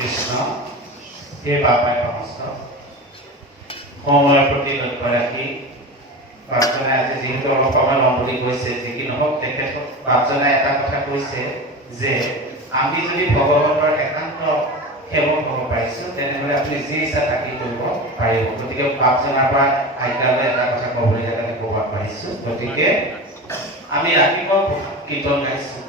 কৃষ্ণ হে বাবাই সমস্ত সময়ৰ প্ৰতি লক্ষ্য ৰাখি বাপজনে আজি যিহেতু অলপ সময় ল'ম বুলি কৈছে, যি কি নহওক তেখেত বাপজনে এটা কথা কৈছে যে আমি যদি ভগৱন্তৰ একান্ত সেৱক হ'ব পাৰিছোঁ তেনেহ'লে আপুনি যি ইচ্ছা তাকেই কৰিব পাৰিব। গতিকে বাপজনাৰ পৰা আইতালৈ এটা কথা ক'বলৈ যাতে ক'ব পাৰিছোঁ। গতিকে আমি ৰাতিপুৱা কীৰ্তন গাইছোঁ।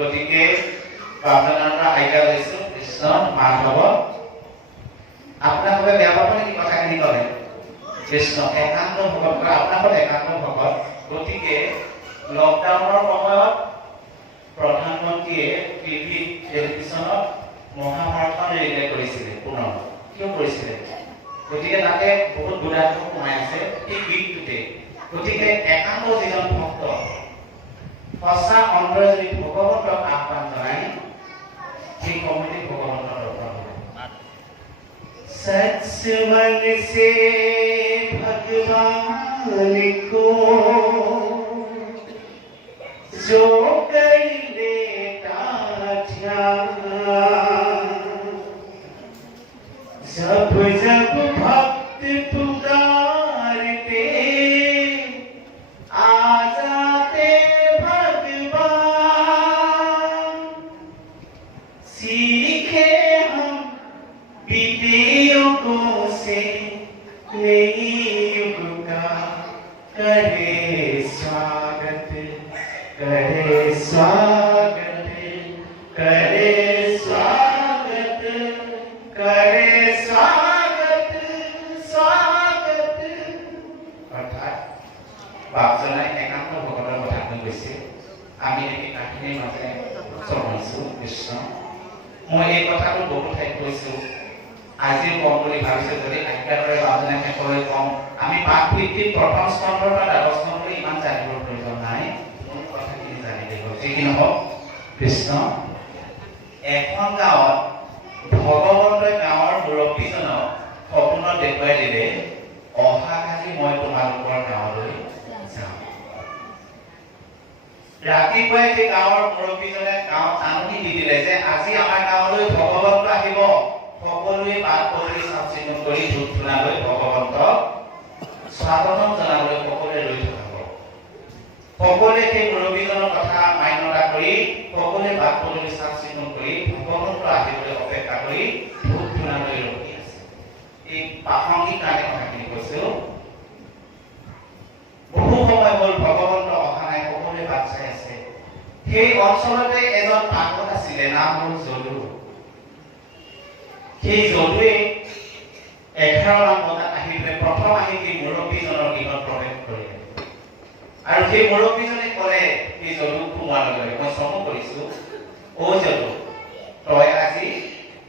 গতিকে বাপজনৰ পৰা আজ্ঞা লৈছোঁ কৃষ্ণ মাধৱ আপোনালোকে বেয়া পাব নেকি কথাখিনি ক'লে? কৃষ্ণ একান্ত ভকত কৰা আপোনালোক একান্ত ভকত। গতিকে লকডাউনৰ সময়ত প্ৰধানমন্ত্ৰীয়ে টিভি টেলিভিশ্যনত মহাভাৰতখন ৰিলে কৰিছিলে পুনৰ। কিয় কৰিছিলে? গতিকে তাতে বহুত গুণাৰ্থ সোমাই আছে এই গীতটোতে। গতিকে একান্ত যিজন ভক্ত সঁচা অন্তৰে যদি ভগৱন্তক আহ্বান জনাই সেই সময়তে ভগৱন্তৰ দৰ্শন হ'ব। सच मन से भगवान को जो कर लेता ध्यान, जब जब भक्त पुकारते आ जाते भगवान। सीखे हम बीते युगों से नई युग का करे स्वागत, करे स्वागत, करे स्वागत, करे स्वागत, स्वागत। अर्थात बापजनाই একান্ত ভকতৰ কথা কৈছে। আমি এই কাহিনীৰ মাজে চলাইছোঁ কৃষ্ণ। মই এই কথাটো বহু ঠাইত কৈছোঁ, আজিও কম বুলি ভাবিছোঁ। যদি আজ্ঞা কৰে বাপজনে শেষলৈ কম। আমি পাঠ ভিত্তিত প্ৰথম স্কন্ধৰ পৰা দ্বাদশ স্কন্ধলৈ ইমান জানিবৰ প্ৰয়োজন নাই, মোৰ কথাখিনি জানিলে হ'ল। যি কি নহওক কৃষ্ণ এখন গাঁৱত ভগৱন্তই গাঁৱৰ মুৰব্বীজনক সপোনত দেখুৱাই দিলে অহাকালি মই তোমালোকৰ গাঁৱলৈ যাওঁ। ৰাতিপুৱাই সেই গাঁৱৰ মুৰব্বীজনে গাঁৱত জাননী দি দিলে যে আজি আমাৰ গাঁৱলৈ ভগৱন্ত আহিব। সকলোৱে বাট পদূলি চাফ চিকুণ কৰি ধূপ ধূনা লৈ ভগৱন্তক স্বাগতম জনাবলৈ সকলোৱে ৰৈ থাকিব। সকলোৱে সেই মুৰব্বীজনৰ কথা মান্যতা কৰি সকলোৱে বাট পদূলি চাফ চিকুণ কৰি ভগৱন্ত আহিবলৈ অপেক্ষা কৰি ধূপ ধূনা লৈ ৰখি আছে। এই প্ৰাসংগিক কাৰণে কথাখিনি কৈছোঁ। বহু সময় হ'ল ভগৱন্ত অহা নাই, সকলোৱে বাট চাই আছে। সেই অঞ্চলতে এজন পাগল আছিলে, নাম হ'ল যদু। সেই যদুৱে 11 বজাত আহি প্ৰথম আহি সেই মুৰব্বীজনৰ গৃহত প্ৰৱেশ কৰিলে আৰু সেই মুৰব্বীজনে ক'লে সেই যদুক সোমোৱাৰ লগে লগে মই চমু কৰিছোঁ, অ যদু তই আজি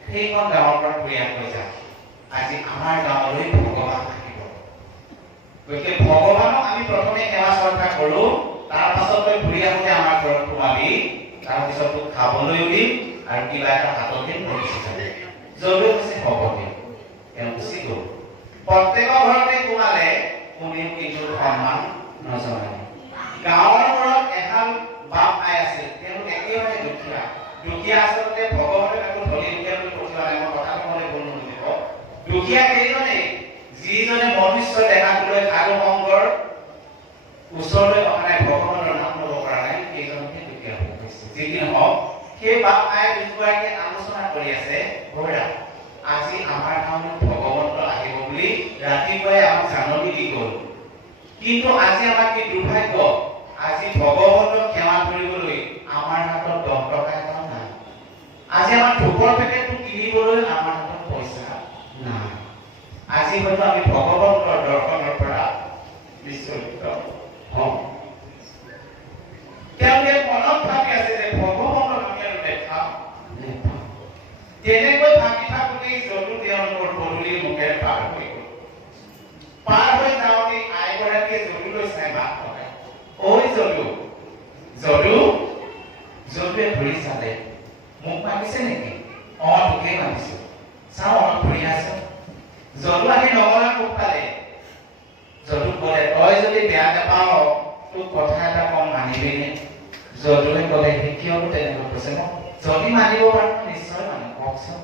সেইখন গাঁৱৰ পৰা ঘূৰি আহি যা, আজি আমাৰ গাঁৱলৈ ভগৱান আহিব। গতিকে ভগৱানক আমি প্ৰথমে সেৱা শ্ৰদ্ধা কৰোঁ, তাৰ পাছত তই ঘূৰি আহোঁতে আমাৰ ঘৰত সোমাবি, তাৰপিছত তোক খাবলৈ দিম আৰু কিবা এটা হাতত দিম, মই গুচি যাবি। যদু কৈছে হ'ব দিয়ক। তেওঁ গুচি গ'ল। প্ৰত্যেকৰ ঘৰতে সোমালে, কোনেও কিন্তু সন্মান নজনালে। গাঁৱৰ ঘৰত এহাল বাপ আই আছিল, তেওঁলোক একেবাৰে দুখীয়া। দুখীয়া আচলতে ভগৱন্তে তাকো ধনী দুখীয়া বুলি পঠিওৱা নাই, মই কথাটো মনে ভুল নুবুজিব। দুখীয়া কেইজনেই যিজনে মনুষ্য দেহাটোলৈ সাধু সংগৰ ওচৰলৈ অহা নাই, ভগৱানৰ নাম ল'ব পৰা নাই, সেইজনকে দুখীয়া হৈ গৈছে। যি কি নহওক সেই বাপ আই দুগৰাকী আলোচনা কৰি আছে, বৰা আজি আমাৰ গাঁৱলৈ ভগৱন্ত আহিব বুলি ৰাতিপুৱাই আমাক জাননী দি গ'ল। কিন্তু আজি আমাৰ কি দুৰ্ভাগ্য, আজি ভগৱন্তক সেৱা কৰিবলৈ আমাৰ হাতত 10 টকা এটাও নাই। আজি আমাৰ ধূপৰ পেকেটটো কিনিবলৈ আমাৰ হাতত পইচা নাই। আজি হয়তো আমি ভগৱন্তৰ দৰ্শনৰ পৰা বিচলিত হওঁ। তেওঁলোকে মনত ভাবি আছে যে ভগৱানক আমি আৰু দেখা নাপাওঁ। তেনেকৈ ভাবি থাকোঁতেই যদু তেওঁলোকৰ পদূলিৰ মুখেৰে পাৰ হৈ গ'ল। পাৰ হৈ যাওঁতে আইগৰাকীয়ে যদুলৈ চাই মাত লগাই, ঐ যদু। যদু যদুৱে ঘূৰি চালে, মোক মাতিছে নেকি? তোকেই মাতিছো, চাওঁ ঘূৰি আছো। যদু আহি নমনা মোক পালে। যদু ক'লে, তই যদি বেয়া নাপাৱ তোক কথা এটা কম, মানিবিনে? যদুৱে ক'লে, কিয় তেনেকৈ কৈছে? মই যদি মানিব পাৰো নিশ্চয় মানিম, কওকচোন।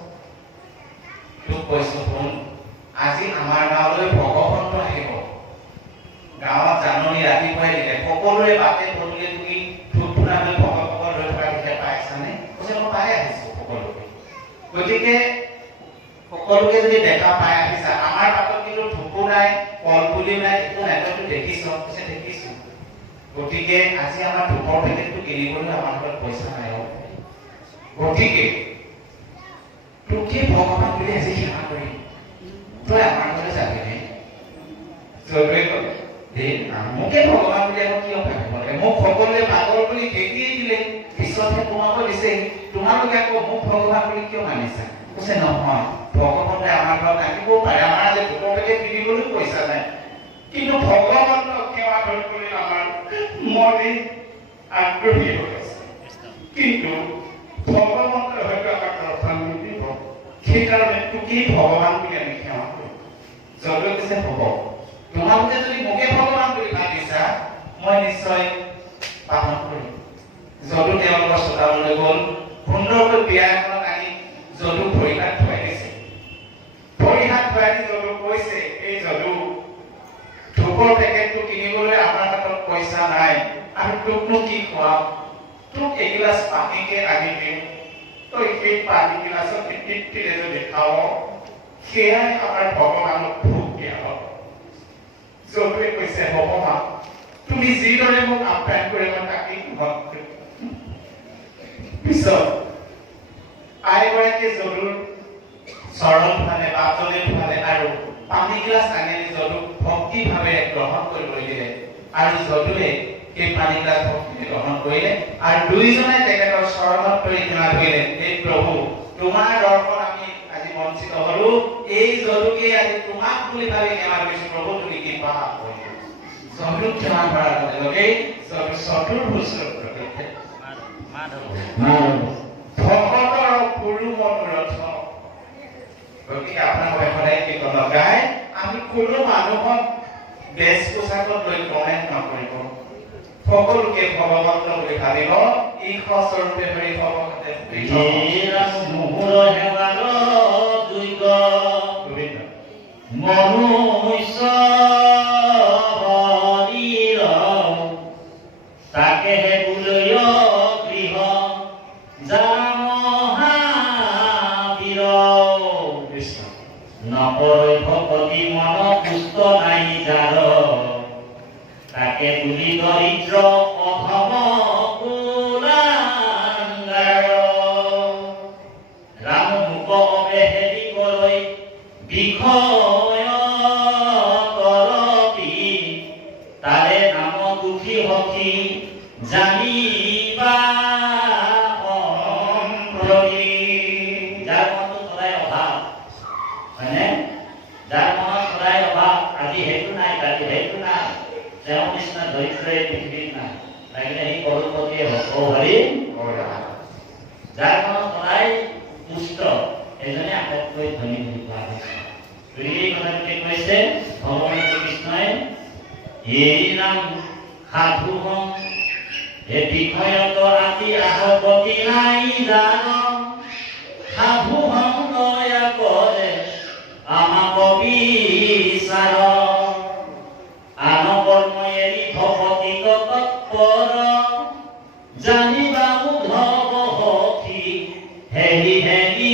তোক কৈছো শুন, আজি আমাৰ গাঁৱলৈ ভগৱন্ত আহিব। গাঁৱত জাননী ৰাতিপুৱাই দিলে, সকলোৰে বাটে পদূলিয়ে তুমি ধূপ ধূনা লৈ ভগৱন্ত লৈ থকা দেখে পাইছানে? কৈছে, মই পাই আহিছো সকলোকে। গতিকে সকলোকে যদি দেখা পাই আহিছা, আমাৰ বাটত কিন্তু ধূপো নাই, কলপুলিও নাই, একো নাই, তইতো দেখিছ? কৈছে, দেখিছো। গতিকে আজি আমাৰ ধূপৰ পেকেটটো কিনিবলৈ আমাৰ হাতত পইচা নাই। গতিকে তোকে ভগৱান বুলি আজি সেৱা কৰিম, তই আমাৰ ঘৰলৈ যাবিনে? যদুৱে ক'লে, মোকে ভগৱান বুলি আকৌ কিয় ভাবিব লাগে? মোক সকলোৱে পাগল বুলি খেদিয়ে দিলে, পিছতহে তোমাকো দিছে, তোমালোকে আকৌ মোক ভগৱান বুলি কিয় মানিছা? কৈছে, নহয়, ভগৱানে আমাৰ ঘৰত আহিবও পাৰে, আমাৰ আজি ধূপৰ পেকেট কিনিবলৈ পইচা নাই, কিন্তু ভগৱানক সেৱা কৰিবলৈ আমাৰ মনে আগ্ৰহী হৈ আছে। কিন্তু ভগৱন্তে হয়তো আমাক দৰ্শন নিদিব, সেইকাৰণে তোকেই ভগৱান বুলি আমি সেৱা কৰিম। যদুৱে কৈছে, হ'ব, তোমালোকে যদি মোকে ভগৱান বুলি ভাবিছা, মই নিশ্চয় পালন কৰিম। যদু তেওঁলোকৰ চোতাললৈ গ'ল, সুন্দৰকৈ বিয়া এখনত আনি যদুক ভৰি হাত ধুৱাই দিছে। ভৰি হাত ধুৱাই দি যদু কৈছে, এই যদু, ধূপৰ পেকেটটো কিনিবলৈ আমাৰ হাতত পইচা নাই, আৰু তোকনো কি খুৱাম? তোক এগিলাচ পানীকে আনি দিওঁ, তই সেই পানী গিলাচত তৃপ্তিৰে যদি খাৱ, সেয়াই আমাৰ ভগৱানক ভোগ দিয়া হ'ব। যদুৱে কৈছে, হ'ব মা, তুমি যিদৰে মোক আপ্যায়ন কৰি মই তাকেই গ্ৰহণ কৰিম। পিছত আইগৰাকীয়ে যদুৰ চৰণ ধুৱালে, বাটলে ধুৱালে, আৰু পানী গিলাচ আনি যদুক ভক্তি ভাৱে গ্ৰহণ কৰিবলৈ দিলে, আৰু যদুৱে সেই পানী গিলাচ ভক্তিৰে গ্ৰহণ কৰিলে, আৰু দুইজনে তেখেতৰ চৰণত পৰি সেৱা কৰিলে, হে প্ৰভু, তোমাৰ দৰ্শন আমি আজি বঞ্চিত হলো, এই যদুকে আজি তোমাক বুলি ভাবি সেৱা কৰিছো, প্ৰভু তুমি কৃপা কৰিবা। যদুক সেৱা কৰাৰ লগে লগে যদু চতুৰ্ভুজ দেখে, ভকতৰ গুৰু মনোৰথ। গতিকে আপোনালোকে সদায় কীৰ্তন লগাই আমি কোনো মানুহক বেশ পোছাকত লৈ কমেণ্ট নকৰিব, সকলোকে ভগৱন্ত বুলি ভাবিব, ঈশ্বৰ স্বৰূপে ধৰি ভগৱন্তে তাকেহে বুলয় গৃহ জামহাবীৰ নকৰৈ ভকতি মন পুষ্ট নাই যাৰ, তাকে তুলি দৰিদ্ৰ অধম কুলাঙ্গাৰ। ৰাম মুখ অবেহেৰি কৰৈ বিষয় তৰপি, তাৰে নাম দুখী সখী জানিবা সম্প্ৰতি। যাৰ মনটো সদায় অভাৱ, হয়নে? যাৰ মনত সদায় অভাৱ, আজি সেইটো নাই, কালি সেইটো নাই, তেওঁৰ নিচিনা দৰিদ্ৰই পৃথিৱীত নাই, লাগিলে সি কৰোড়পতিয়ে হওক, যাৰ মনত সদায় পুষ্ট, এজনে আটাইতকৈ ধনী বুলি কোৱা হৈছে। এই কথাটোকে কৈছে ভগৱান শ্ৰীকৃষ্ণই, এই নাম সাধু হম, এ বিষয়ত আদি আহপতি নাই জান, সাধু হম দয়া কৰে আমাক বিচাৰ, আন কৰ্ম এৰি ভকতি তৎপৰ, জানিবা উদ্ধৱ সখী হেৰি হেৰি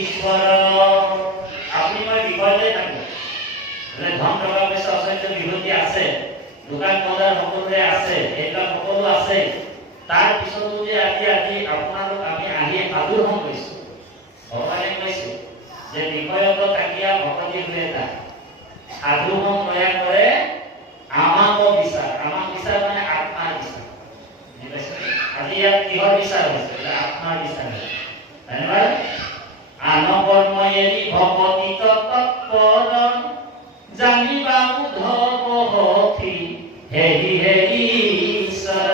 ঈশ্বৰ। আপুনি মই বিষয় লৈ থাকো, ধন টকা পইচা অচৈধ্য বিভূতি আছে, দোকান বজাৰ সকলোৰে আছে, এইবিলাক সকলো আছে, তাৰ পিছতো যে আজি আপোনালোক আমি আহি সাধু হম কৈছো, ভগৱানে কৈছে যে বিষয়ত তাকিয়া ভকতি হয়ে যায় সাধু মন দয়া করে আমাকো বিচার মানে আত্মার বিচার আজি ইয়াত কিহৰ বিচাৰ হৈছে আত্মাৰ বিচাৰ ধন্যবাদ আন কৰ্ম এৰি ভকতি তৎপৰ জানিবা উদ্ধৱ হঠি হেৰি ঈশ্বৰ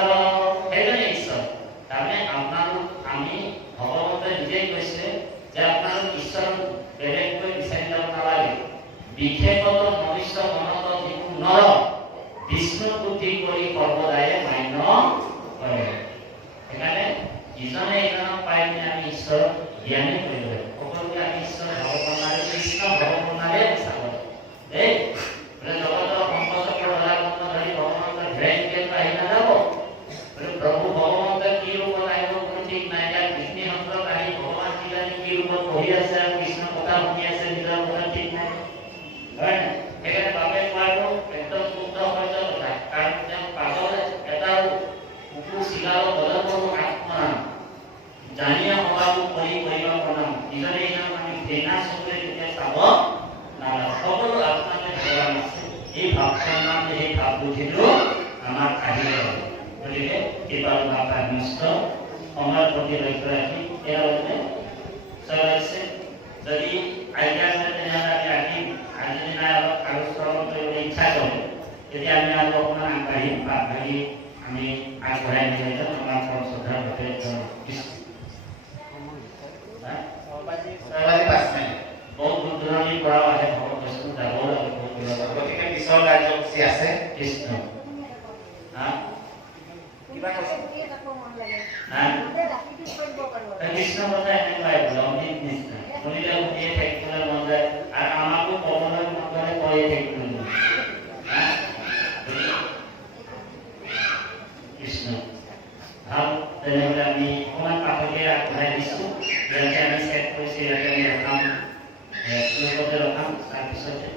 হেৰি ঈশ্বৰ তাৰমানে আপোনালোক আমি ভগৱন্তে নিজেই কৈছে যে আপোনালোক ঈশ্বৰ বেলেগকৈ বিচাৰি যাব নালাগে বিশেষত মনুষ্য মনত যিটো নৰ বিষ্ণু বুদ্ধি কৰি সৰ্বদায়ে মান্য কৰে সেইকাৰণে ইজনে ইজনক পাই পিনে আমি ঈশ্বৰ জ্ঞানী কৰিব লাগিব সকলোকে আমি ঈশ্বৰ ভগৱানৰে কৃষ্ণ ভগৱানৰে চাব দেই বোলে জগতৰ সম্পদৰ ৰজাবন্ধ ধৰি ভগৱানৰ ভেৰেংকে আহি নাযাব বোলে প্ৰভু ভগৱন্তে কি ৰূপত আহিব কোনো ঠিক নাই ইয়াত বিষ্ণু সন্ত্ৰত আহি ভগৱান কি ৰূপত বহি আছে আৰু কৃষ্ণ কথা শুনি আছে নিজৰ কথা ঠিক নাই হয় সেইকাৰণে বাপে কোৱাটো একদম শুদ্ধ সত্য কথা কাৰণ তেওঁ পাছলৈ এটা কুকুৰ চিগাৰ বলবোৰ আত্মনাম জানিয়া সবাবু কৰি কৰিব প্ৰণাম ইজনে ইজনক আমি ঘৃণা চকুৰে তেতিয়া চাব নালাগে সকলো আত্মাতে ভগৱান আছে এই ভাৱ সন্মান এই ভাৱ বুদ্ধিটো আমাৰ আহিব গতিকে কৃপাল ভাৱ নিষ্ঠ সময়ৰ প্ৰতি লক্ষ্য ৰাখি এয়া মানে চলাইছে যদি আইডিয়া আছে তেনেহ'লে আমি আহিম আজি দিনা অলপ আলোচনা কৰিবলৈ ইচ্ছা কৰে তেতিয়া আমি আৰু অকণমান আগবাঢ়িম আগবাঢ়ি আমি আগবঢ়াই নিলে যাম আমাৰ শ্ৰদ্ধাৰ বাবে বহুত দূৰ দূৰণিৰ পৰাও আহে ভগৱান বৈষ্ণৱ যাব লাগে বহুত দূৰৰ গতিকে পিছৰ কাৰ্যসূচী আছে কৃষ্ণ কিবা কৈছে কৃষ্ণ কথা এনেকুৱাই বোলে অমৃত নিচিনা শুনিলে শুনিয়ে থাকিবলৈ মন যায় আৰু আমাকো ক'বলৈ মন গ'লে কৈয়ে থাকিবলৈ মন কৃষ্ণ ভাল তেনেহ'লে আমি অকণমান পাঠকে আগবঢ়াই দিছোঁ যেনেকৈ আমি চেট কৰিছোঁ ইয়াতে আমি ৰখাম শ্লোকতে ৰখাম তাৰপিছতে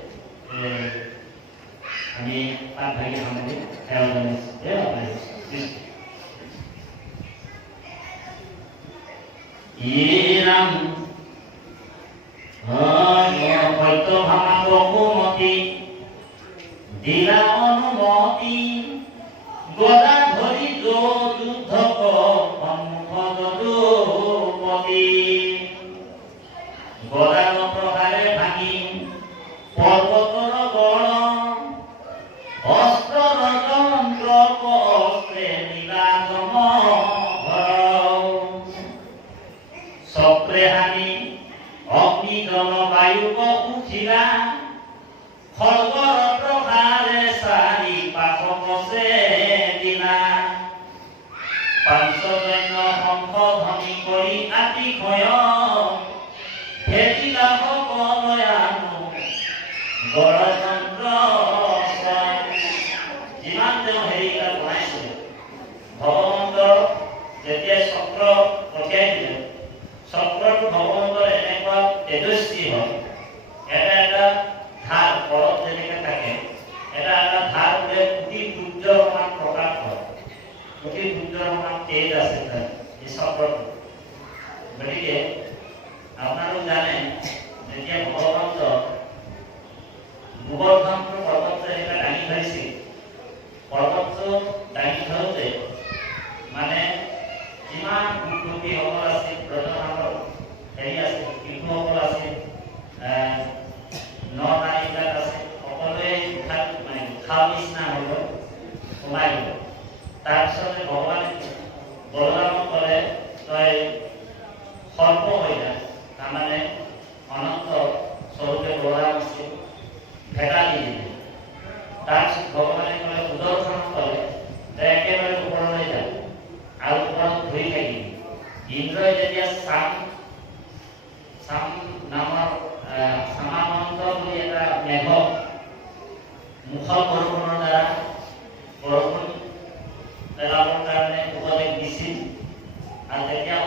আমি পাঠ ভাগি সামৰি সেৱা জনাইছোঁ ইৰাম সত্য ভামা বসুমতী দিলা অনুমতি গদা ধৰি যুদ্ধ সন্মুখদুপতি গদাৰ প্ৰহাৰে ভাঙি পৰ্বতৰ গড় অস্ত্ৰৰ যন্ত্ৰ অস্ত্ৰে নীলাগম চক্ৰে হানি অগ্নি জলবায়ু উঠিলা খড়গৰ প্ৰহাৰে চাৰি পাশে দিলা পাঞ্চজন্য সংশোধনী কৰি আতিশয় ভেটিলা সকলয়ানো গড়যন্ত্ৰ যিমান তেওঁ হেৰিবিলাক বনাইছিলে ভগৱন্তৰ যেতিয়া চক্ৰ পঠিয়াই দিলে চক্ৰটো ভগৱন্তৰ এনেকুৱা তেজস্বী হয় এটা এটা ধাৰ পৰত যেনেকৈ থাকে এটা এটা ধাৰ বোলে কোটি সূৰ্যৰ সমান প্ৰকাশ হয় কোটি সূৰ্যৰ সমান তেজ আছে তাত এই চক্ৰটো গতিকে আপোনালোক জানে যেতিয়া ভগৱন্ত গোবৰ্ধনটো পৰ্বতটো এনেকৈ দাঙি ধৰিছিল পৰ্বতটো দাঙি ধৰোঁতে মানে যিমান গোপীসকল আছিল ব্ৰজমানৰ হেৰি আছিল শিশুসকল আছিল নাৰীবিলাক আছে সকলোৱে মানে উঠাৰ নিচিনা হৈ গ'ল সোমাই গ'ল তাৰপিছতে ভগৱান বলৰামক ক'লে তই সৰ্প হৈ যা তাৰমানে অনন্ত স্বৰূপে বলৰাম আছিল ভেটা দি দিলে তাৰপিছত ভগৱানে ক'লে সুদৰ্শনক ক'লে তই একেবাৰে ওপৰলৈ যা আৰু ওপৰত ঘূৰি থাকিবি ইন্দ্ৰই যেতিয়া চাম নামৰ সামামন্ত বুলি এটা মেঘ মুখৰ বৰষুণৰ দ্বাৰা বৰষুণ পেলাবৰ কাৰণে উপদেশ দিছিল আৰু তেতিয়া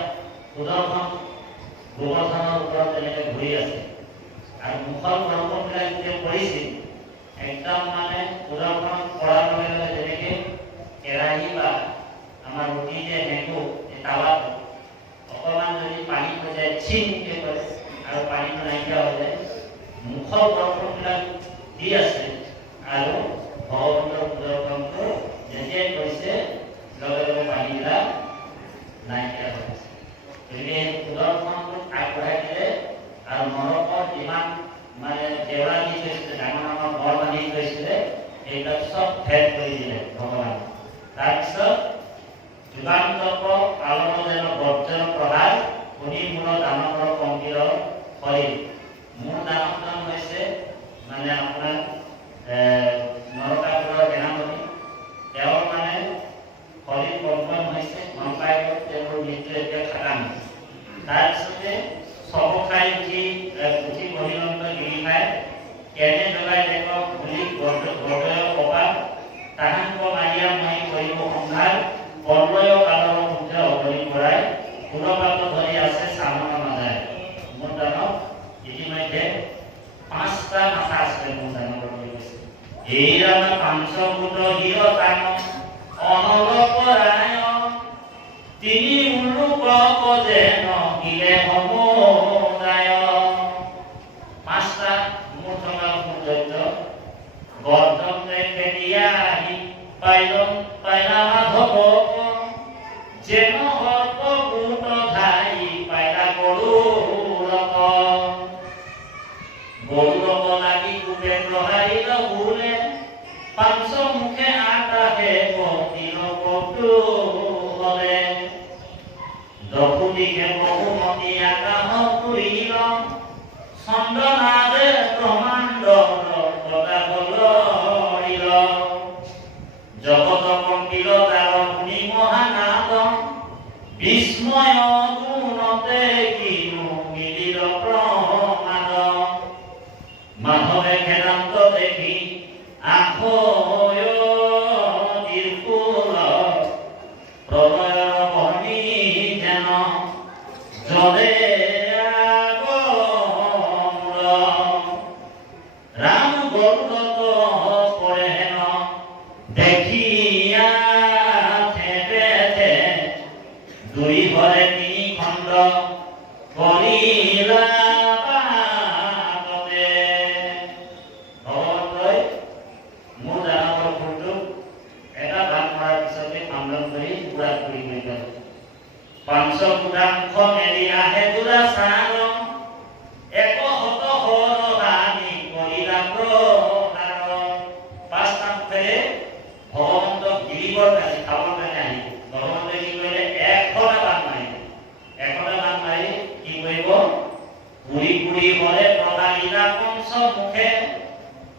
সুদৰ্শন গোবৰ্ধনৰ ওপৰত তেনেকৈ ঘূৰি আছে আৰু মুখৰ বৰষুণবিলাক যেতিয়া পৰিছিল একদম মানে সুদৰ্শন পৰাৰ লগে লগে যেনেকৈ কেৰাহী বা আমাৰ ৰুটি যে নেকো এই তাৱাটো অকণমান যদি পানী হৈ যায় চিনকৈ কৰে আৰু পানী নাইকিয়া হৈ যায় মুখৰ দৰ্শনবিলাক দি আছে আৰু ভগৱন্তৰ দৰ্শনটো যেতিয়াই কৰিছে লগে লগে পানীবিলাক নাইকিয়া হৈ আছে গতিকে দৰ্শনটো আগবঢ়াই দিলে আৰু নৰকত যিমান মানে জেওৰা দি থৈছিলে ডাঙৰ ডাঙৰ ঘৰ বান্ধি থৈছিলে এইবিলাক চব ভেদ কৰি দিলে ভগৱান তাৰপিছত যুগান্তক পালন যেন বজ্ৰ প্ৰহাৰ শুনি মূল দানৱৰ পংকিৰ শৰীৰ মূল দানৱজন হৈছে মানে আপোনাৰ নৰকাসুৰৰ সেনাপতি তেওঁৰ মানে শৰীৰ কম্পন হৈছে গম পাই গ'ল তেওঁৰ মৃত্যু এতিয়া খাটাং তাৰপিছতে চবখাই উঠি বহিৰন্ত গিৰিমাই কেনে জগাই দেখক বুলি বৰদয় কপাল তাহাঙ্ক মাৰিয়া মই কৰিব সংঘাৰ বৰদয় কালৰ সূৰ্য অৱৰি পৰাই ফুলপাত ধৰি আছে চামনৰ নাযায় মোৰ দানৱ ইতিমধ্যে 5টা মাথা আছে মোৰ দানৱৰ লৈ গৈছে এই ৰাম 500 ফুট হিৰ তান অনল পৰায় তিনি মুলুক যেন গিলে সমুদায় 5টা মোৰ থকা সৌন্দৰ্য গৰ্জন খেদিয়া আহি পাইলা মাধৱ যেন সৰ্প গোট ধাই পাইলা গৰুড়ক লাগি গোপে প্ৰহাৰিল বোলে 500 মুখে আকাশে পতিল কৌতুহলে দপুদিকে বহুমতি আকাশ পুৰিল চন্দনাদে ব্ৰহ্মাণ্ড গদাগলৰিল জগত কম্পিল তাৰ শুনি মহানাদ বিস্ময় গুণতে কিনো মিলিল প্ৰমাদ মাধৱে খেদান্ত দেখি আখয় নিৰ্কুল প্ৰলয়ৰ বহনি যেন জলে ৰাম গৰুড়ত পৰে হেন দেখিয়া থেপে দুই ভৰে তিনি খণ্ড কৰিলা পাততে ভগৱন্তই মোৰ দানৱৰ ফুলটোক এটা বান মৰাৰ পিছতে খণ্ডন কৰি পুৰা কৰি গ'ল 500 ফুটাংশ মেলি আহে দুৰাচাৰ এক শত হৰণি কৰিলা প্ৰহাৰ 5টা মুখেৰে ভগৱন্তক গিৰিবৰ কাৰণে খাবৰ কাৰণে আহিব ভগৱন্তই কি কৰিলে 100টা বান মাৰি কি কৰিব পুৰি পুৰি হৰে প্ৰহাৰিলা পঞ্চ মুখে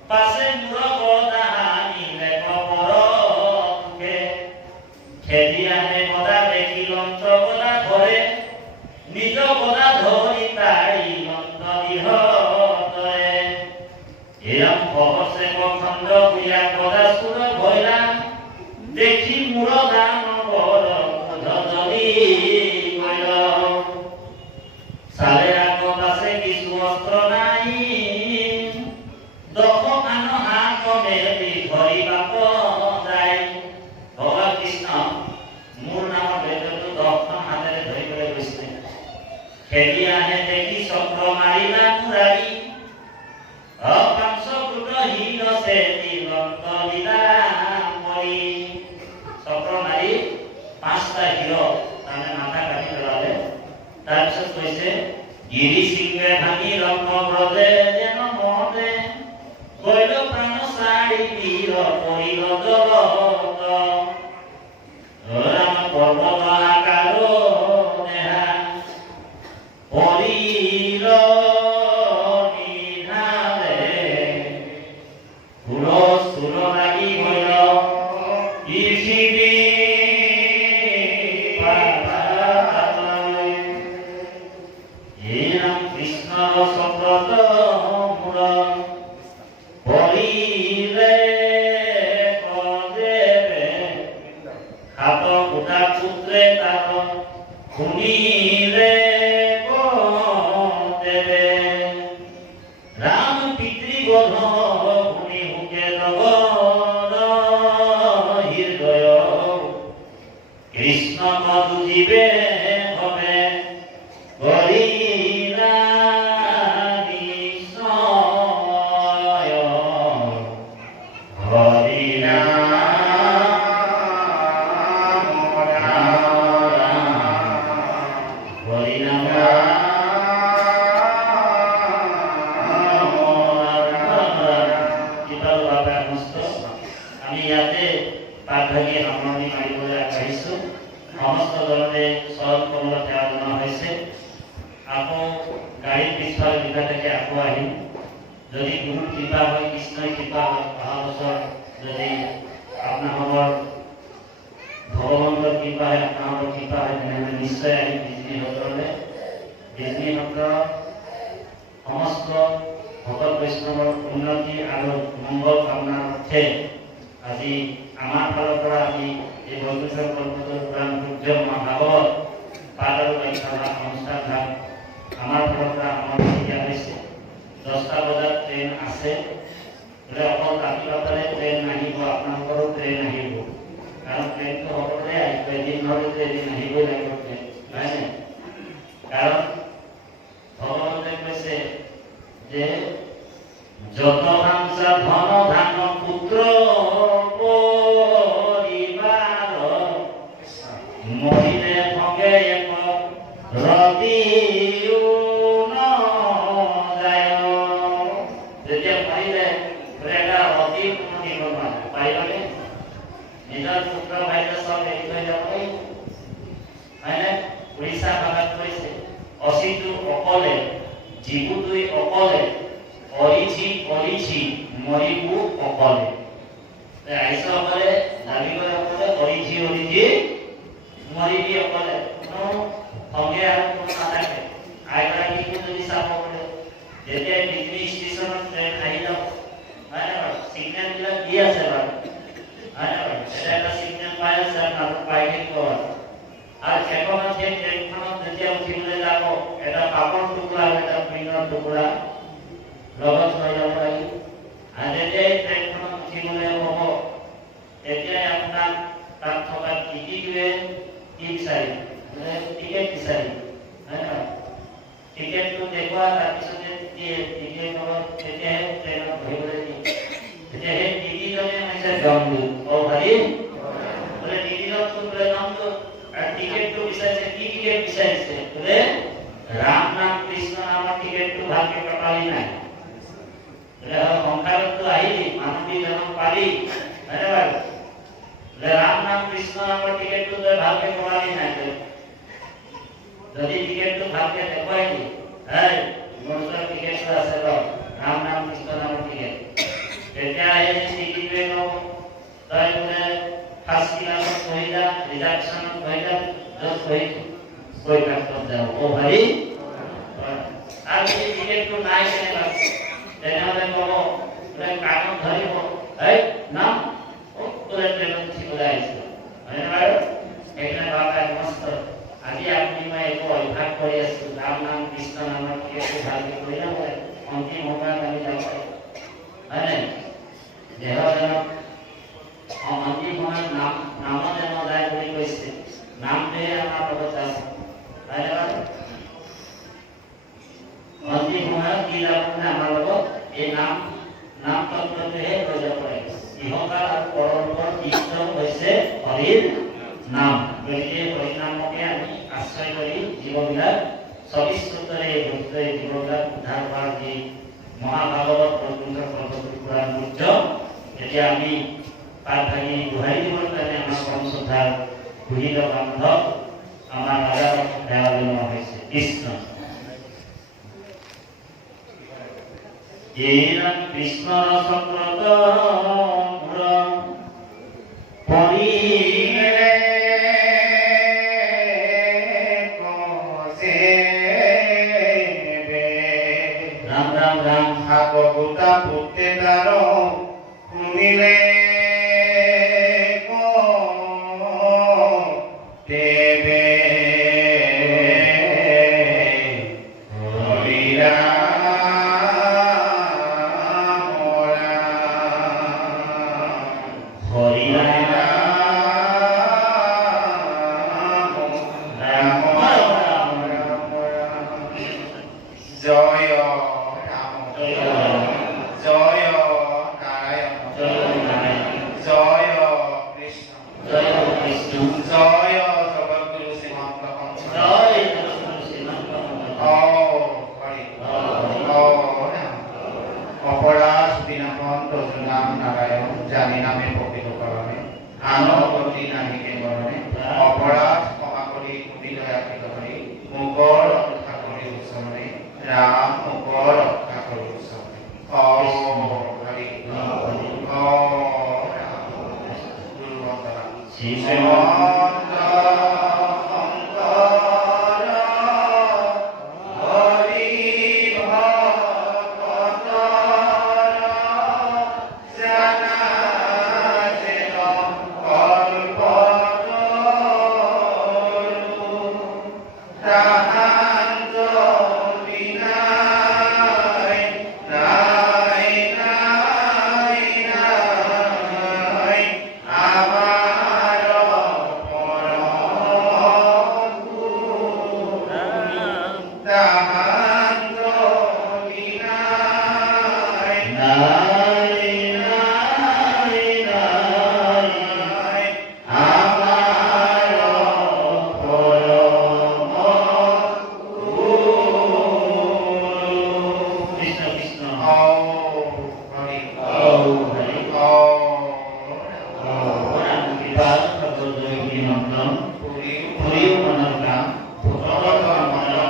পাছে মূৰ গদাহানিলে কবৰ মুখে খেদি আনে গদা দেখি লন্ত গদা ধৰে নিজ গদা ধৰি তাই লন্ত বিহতৰে এরম সহসে খণ্ড হইয়া গদা সুর ভৈরা দেখি মূর দানবর ক্রোধ জ্বলি গইল সালে আগত আছে কিছু অস্ত্র নাই দশ কান হাত মেলি ধরিবাক যায় ভগৱান কৃষ্ণ মোৰ নামৰ বেদটো 10খন হাতেৰে ধৰিবলৈ গৈছিলে খেদি আহে দেখি চক্ৰ মাৰিলা মুৰাৰী 500 ফুট হিল আছে দিলন্ত লীলা মৰি চক্ৰ মাৰি 5টা হিল মানে মাথা কাটি পেলালে তাৰপিছত কৈছে গিৰি সিংহে ভাঙি ৰঙ্গ ব্ৰজে যেন মতে গৈল প্ৰাণ চাৰি বীৰ পৰিল জলত ৰাম পৰ্বত আকাৰো নেহা পৰিল কৃষ্ণ মধু জীবে হবে হৰিলা ইয়াতে পাঠভাগী সামৰণি মাৰিবলৈ আগবাঢ়িছোঁ। সমস্ত দলতে চৰণ কমলত সেৱা জনোৱা হৈছে। আকৌ গাড়ীৰ পিছফালে লিখা থাকে আকৌ আহিম। যদি গুৰুৰ কৃপা হয়, কৃষ্ণৰ কৃপা হয়, অহা বছৰ যদি আপোনালোকৰ ভগৱন্তৰ কৃপা হয়, আপোনালোকৰ কৃপা হয়, তেনেহ'লে নিশ্চয় আহিম বিজনী সত্ৰলৈ। বিজনী সত্ৰ সমস্ত ভকত বৈষ্ণৱৰ উন্নতি আৰু মংগল কামনাৰ অৰ্থে আজি আমাৰ ফালৰ পৰা আমি এই বৈকুণ্ঠ কল্পটোৰ পুৰাণ সূৰ্য মহাভাগৱত পাঠ আৰু ব্যাখ্যা অনুষ্ঠান ভাগ আমাৰ ফালৰ পৰা সামৰণি দিয়া হৈছে। 10টা বজাত ট্ৰেইন আছে, বোলে অকল ৰাতিপুৱালে ট্ৰেইন নাহিব, আপোনালোকৰো ট্ৰেইন আহিব। কাৰণ ট্ৰেইনটো সকলোৰে আহিব, এদিন নহ'লেতো এদিন আহিবই লাগিব ট্ৰেইন, নহয় নে? কাৰণ ভগৱন্তে কৈছে যে যত হাংসা ধন ধান পুত্ৰ পৰিবাৰ মৰিলে ভগে এক ৰতিও নযায়। যেতিয়া মৰিলে এটা ৰতি কোনো দিব নোৱাৰে, পাৰিবনে? নিজৰ পুত্ৰ ভাইকে চব এৰি থৈ যাব হয়নে? উৰিষ্যা ভাষাত কৈছে অচিতু অকলে জীবুতুই অকলে অৰিছি অৰিছি মৰিবু অকলে। আহিছ অকলে, যাবিগৈ অকলে, অৰিছি অৰিছি মৰিবি অকলে। কোনো সংগে আৰু কোনো নাথাকে। আইগৰাকীকো যদি চাব পাৰে, যেতিয়া বিজনী ষ্টেচনত ট্ৰেইন আহি যাব, হয় নে বাৰু? চিগনেলবিলাক দি আছে বাৰু, হয় নে বাৰু? এটা চিগনেল পাই আছে, আপোনালোক পাই থাকিব আৰু এখনত সেই ট্ৰেইনখনত যেতিয়া উঠিবলৈ যাব, এটা কাপৰ টুকুৰা আৰু এটা পিনৰ টুকুৰা লগত লৈ যাব লাগিব। আৰু যেতিয়াই ট্ৰেইনখনত উঠিবলৈ হ'ব, তেতিয়াই আপোনাক তাত থকা টিটিটোৱে কি বিচাৰিব? টিকেট বিচাৰিব, হয় নে? টিকেটটো দেখুওৱা, তাৰপিছতে টিকেট লগত তেতিয়াহে ট্ৰেইনত বহিবলৈ দিয়ে। তেতিয়া সেই টিটিজনে হৈছে জমদূত। ভাৰি বোলে টিটিজনক বোলে জমদূত, আৰু টিকেটটো বিচাৰিছে, কি টিকেট বিচাৰিছে? বোলে ৰাম নাম কৃষ্ণ নামৰ টিকেটটো ভালকে কটালি নাই। সংসাৰতটো আহিলি, মানৱীজনক পালি, হয় নে বাৰু? ৰাম নাম কৃষ্ণ নামৰ টিকেটটো তই ভালকে কটালি নাই। যদি টিকেটটো ভালকে দেখুৱাই দি, মোৰ ওচৰত টিকেটটো আছে ৰ, ৰাম নাম কৃষ্ণ নামৰ টিকেট, তেতিয়া সেই টিকেটটোৱে কব তই বোলে ফাৰ্ষ্ট ক্লাছত বহি যা, ৰিজাৰ্ভেশ্যনত বহি যা, য'ত বহি গৈ কাষ্টত যাওঁ। ভাৰি আৰু যদি টিকেটটো নাই কেনেবা, তেনেহ'লে ক'ব বোলে কাণত ধৰিব, নাম বোলে ট্ৰেইনত উঠিবলৈ আহিছোঁ, হয় নে বাৰু? সেইকাৰণে বাবাই মস্ত আজি আপুনি মই একো অভ্যাস কৰি আছোঁ, ৰাম নাম কৃষ্ণ নামৰ টিকেটটো ভালকে কৰি যাব লাগে। অন্তিম সময়ত আমি যাব পাৰিম, হয় নে? দেহজনক অন্তিম সময়ত নামত জন্ম যায় বুলি কৈছে, নামটোৱে আমাৰ লগত আছে, হয় নে বাৰু? অন্তিম সময়ত কি যাব আমাৰ লগত? এই নাম তত্ত্বটোহে লৈ যাব লাগিব। ইহকাল আৰু পৰলোকৰ ইষ্টম হৈছে হৰিৰ নাম। গতিকে হৰি নামকে আমি আশ্ৰয় কৰি জীৱবিলাক সবিস্তৰে জীৱবিলাক উদ্ধাৰ কৰাৰ যি মহাভাগৱত বৈকুণ্ঠ কল্পটোৰ পুৰাণ সূৰ্য, এতিয়া আমি পাঠভাগী গোহাৰি দিবৰ কাৰণে আমাৰ পৰমশ্ৰদ্ধাৰ গুহিত বান্ধৱ আমাৰ ৰাজাক সেৱা জনোৱা হৈছে। কৃষ্ণ কৃষ্ণ চক্ৰত পৰি ৰাম ৰাম ৰাম ভাগৱতা পুতে দাৰ শুনিলে দেৱে জয় ৰাম জয় নাৰায়ণ। আনৰ প্ৰতি নাহিকে মৰণে অপৰাধ ক্ষমা কৰি মুক্তি দয়াকৃত কৰি মোকৰ ৰক্ষা কৰি ওচৰৰে ৰাম মোকৰ ৰক্ষা কৰি ওচৰৰে হৰি শ্ৰীমন্ত শংকৰ হৰি ভকতৰ জানা যেন কল্পতৰু তাহান্ত বিনাই নাই নাই নাই আমাৰ পৰম গুৰু তাহান্ত বিনাই নাই নাই নাই আমাৰ পৰম কৃষ্ণ কৃষ্ণ হৰি হৰি কৃপা সৰ্বজয়ী নন্দন হৰিও মনৰ কাম ভকতৰ মনৰ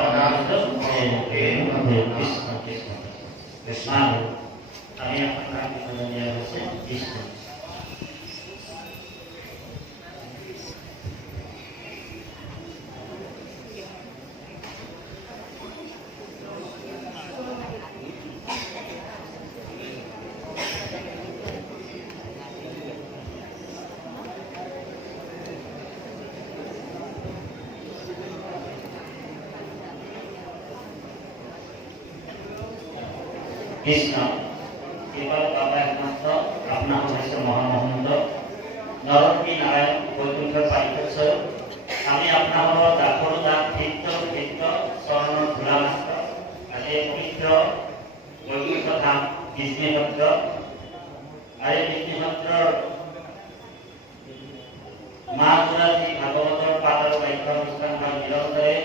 কৃষ্ণ কৃষ্ণ কৃষ্ণ আমি আপোনাৰ দিয়া হৈছে কৃষ্ণ কৃষ্ণ কেৱল বাবা একমাত্ৰ আপোনাৰ হৈছে মহামহন্ত নৰপী নাৰায়ণ বৈকুণ্ঠ পারিতস্বর আমি আপনার দাসর দাস কীর্ত কীর্ত চরণ ধূলা মাত্র আজি পবিত্র বৈকুণ্ঠ ধাম বিষ্ণুভদ্র আর বিষ্ণুভদ্রর মা তুলসী ভাগৱতৰ পাতৰ বাক্য অনুষ্ঠান হয় নিৰন্তৰে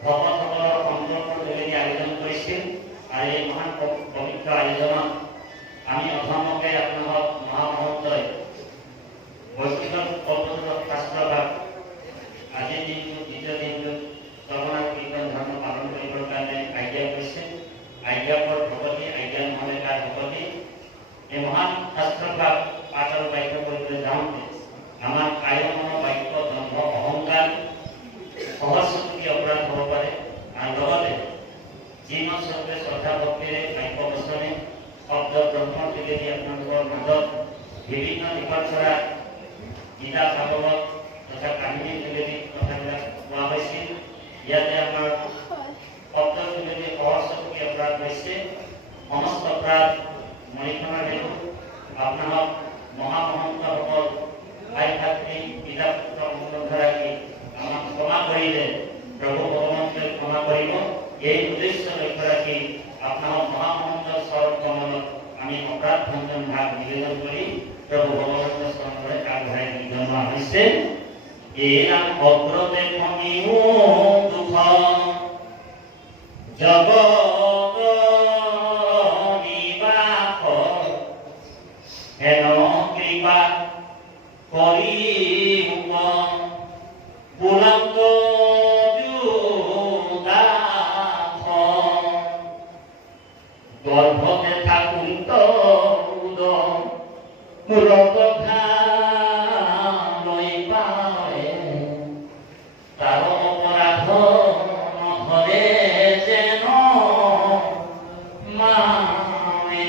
ভকতসকলৰ সংকল্পৰ যোগেদি আয়োজন কৰিছিল আৰু এই মহান পবিত্ৰ আয়োজনত আমি অধমকে আপোনাক মহামহোদয় বৈষ্ণৱ শাস্ত্ৰভাগ আজিৰ দিনটো দ্বিতীয় দিনটোত শ্ৰৱণ আৰু কীৰ্তন ধৰ্ম পালন কৰিবৰ কাৰণে আজ্ঞা কৰিছে আজ্ঞাপৰ ভকতি আজ্ঞা নহ'লে তাৰ ভকতি এই মহান শাস্ত্ৰভাগ পাঠ আৰু বাক্য কৰিবলৈ যাওঁতে আমাৰ কায়মন বাক্য দম্ভ অহংকাৰ সহজচুকি অপৰাধ হ'ব পাৰে আৰু লগতে যিমান স্বৰূপে শ্ৰদ্ধা ভক্তিৰে বাক্য বচনে শব্দ ব্ৰহ্মৰ যোগেদি আপোনালোকৰ মাজত বিভিন্ন দিশৰ পৰা গীতা ভাগৱত তথা কাহিনীৰ যোগেদি কথাবিলাক কোৱা হৈছিল ইয়াতে আমাৰ শব্দৰ যোগেদি সহজচুকি অপৰাধ হৈছে সমস্ত অপৰাধ মৰিখনৰ হেতু আপোনাক মহামহন্তসকল ভাই ভাতৃ পিতা পুত্ৰ অনুগ্ৰহ ৰাখি আমাক ক্ষমা কৰিলে প্ৰভু ভগৱন্তই ক্ষমা কৰিব এই উদ্দেশ্য লক্ষ্য ৰাখি আপোনাৰ মহামহন্তৰ চৰণ কমলত আমি অপৰাধ ভঞ্জন ভাগ নিবেদন কৰি প্ৰভু ভগৱন্তৰ চৰণলৈ আগবঢ়াই দি জনোৱা হৈছে এয়া অগ্ৰতে কমিও দুখ জগত নিবাস হেন কৃপা কৰি বুলন্দ গৰ্ভতে থাকুন তো ৰক্তঘা লই পায়ে তাৰ অপৰাধ নহৰে যেন মানে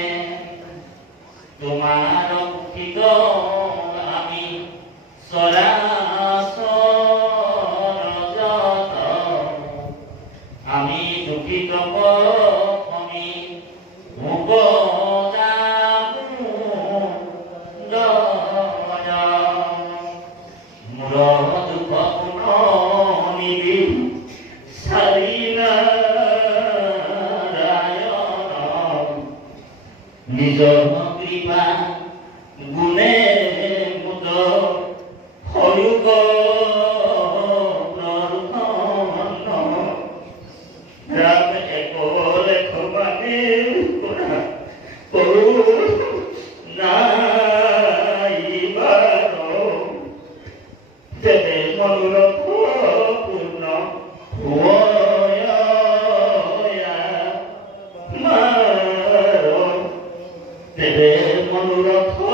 তোমাৰ ৰক্ষিত আমি সৰাসৰ আমি দুঃখিত আমি নিজৰ কৃপা গুণে মুদ হয়ুগ ৰাম একলে ক্ষমানে কৰো নাইবাৰ তেবে মনোৰথ